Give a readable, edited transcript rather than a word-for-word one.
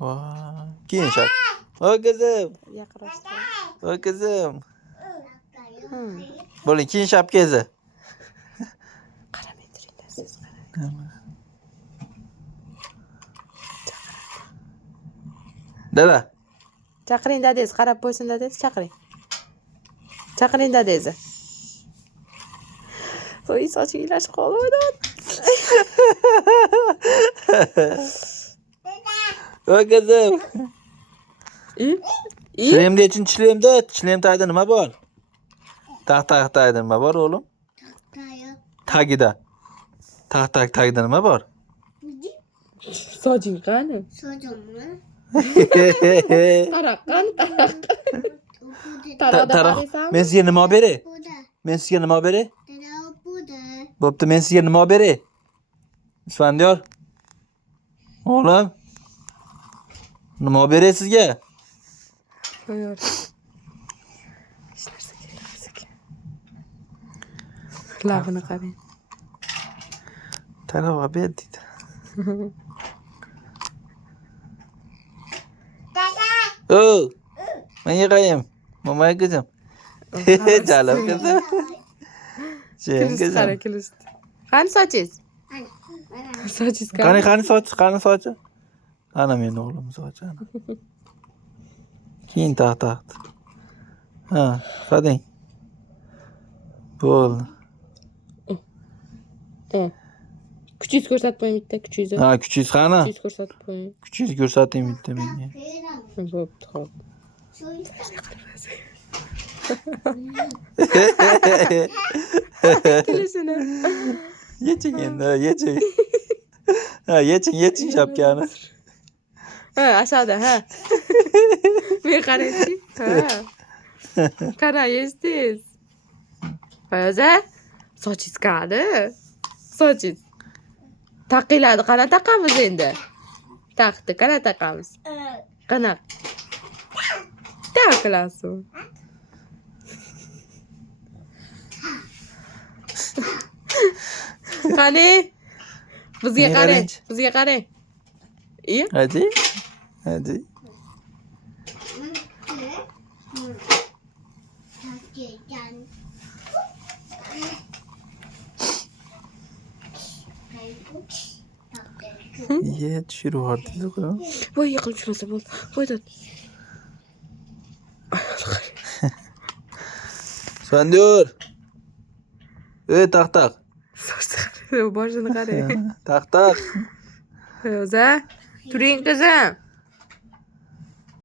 Vay. Keyin shart. Voy qizim. Yaqinlashtir. Voy qizim. Bo'ling, keyin shapkangizni. Qaramay turinglar siz qarang. Dada. Chaqiring dadangiz, qarab qo'ysin dadangiz, chaqiring. Chaqiring dadangizni. Voy, soching ilashib qoldi. Voy qizim. I? Chilemda chilemda, chilem tagida nima bor? Tagida nima bor o'g'lim? Tagida. Tagida nima bor? Soching qani? So'zimni. Taraq qani, taraq. Taraq. Men sizga nima beray? Buda. Men sizga nima beray? Dada buda. Bo'pti, men sizga nima beray? Isfandiyor. O'g'lim. Nima beray sizga? Qo'yor. Hech narsa kerak. Labini qarang. Tarava ber deydi. Dada. Oh, men yig'ayim. Mo'may qizim. Jalal qizim. Sen Kulist qara, qizim. kulist. Qani sochingiz? Sochingiz Qani qani sochi? Ana men o'g'lim sochi. Keyin taxt. Ha, qading. Bo'ldi. Kuchingizni ko'rsatib qo'ying bitta, kuchingizni. Ha, kuchingiz qani? Kuchingizni ko'rsatib qo'ying. Kuchingizni ko'rsating bitta menga. Bo'pti, xo'p. Kulishini. Yeching endi, yeching. Ha, yeching shapkani. Ha, aşağıda, ha. Men qaraychi. Ha. Qarang, eshitdingiz? Fayoza, sochingiz qani? Sochingiz. Taqiladi, qana taqamiz endi? Taqdi, qana taqamiz? Qana? Taqlasin. Qani? Bizga qarang, bizga qarang. İyi. Hadi. Hadi. Ye, tushirib yubordi. Voy, yiqilib tushmasa bo'ldi. Voy, dod. Isfandiyor. Taq. Boshini qarang. Taq. Fayoza, turing qizim.